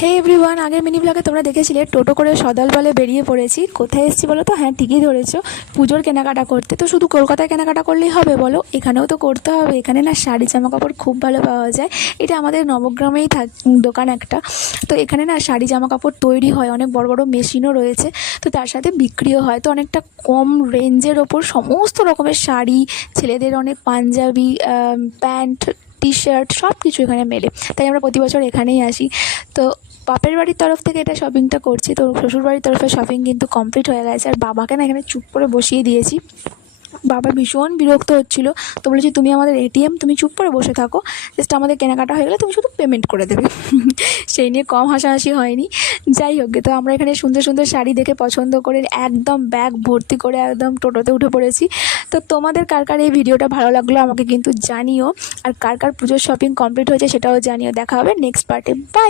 হে everyone, আগের mini ব্লগে তোমরা দেখেছিলে টোটো করে সদলবলে বেরিয়ে পড়েছি। কোথায় এসেছি বলো তো? হ্যাঁ, ঠিকই ধরেছো, পুজোর কেনাকাটা করতে। তো শুধু কলকাতায় কেনাকাটা করলেই হবে বলো? এখানেও তো করতে হবে। এখানে না শাড়ি জামা কাপড় খুব ভালো পাওয়া যায়। এটা আমাদের নবগ্রামেই দোকান একটা। তো এখানে না শাড়ি জামা কাপড় তৈরি হয়, অনেক বড় বড় মেশিনও রয়েছে। তো তার সাথে বিক্রিও হয়। তো অনেকটা কম রেঞ্জের ওপর সমস্ত রকমের শাড়ি, ছেলেদের অনেক পাঞ্জাবি, প্যান্ট, টি শার্ট সব কিছু এখানে মেলে। তাই আমরা প্রতি বছর এখানেই আসি। তো বাপের বাড়ির তরফ থেকে এটা শপিংটা করছি। তো শ্বশুরবাড়ির তরফে শপিং কিন্তু কমপ্লিট হয়ে গেছে। আর বাবাকে না এখানে চুপ করে বসিয়ে দিয়েছি। বাবা ভীষণ বিরক্ত হচ্ছিলো। তো বলেছি, তুমি আমাদের এটিএম, তুমি চুপ করে বসে থাকো, জাস্ট আমাদের কেনাকাটা হয়ে গেলে তুমি শুধু পেমেন্ট করে দেবে। সেই নিয়ে কম হাসাহাসি হয়নি। যাই হোক, তো আমরা এখানে সুন্দর সুন্দর শাড়ি দেখে পছন্দ করে একদম ব্যাগ ভর্তি করে একদম টোটোতে উঠে পড়েছি। তো তোমাদের কার কার এই ভিডিওটা ভালো লাগলো আমাকে কিন্তু জানিও। আর কার কার পুজোর শপিং কমপ্লিট হয়েছে সেটাও জানিও। দেখা হবে নেক্সট পার্টে। বাই।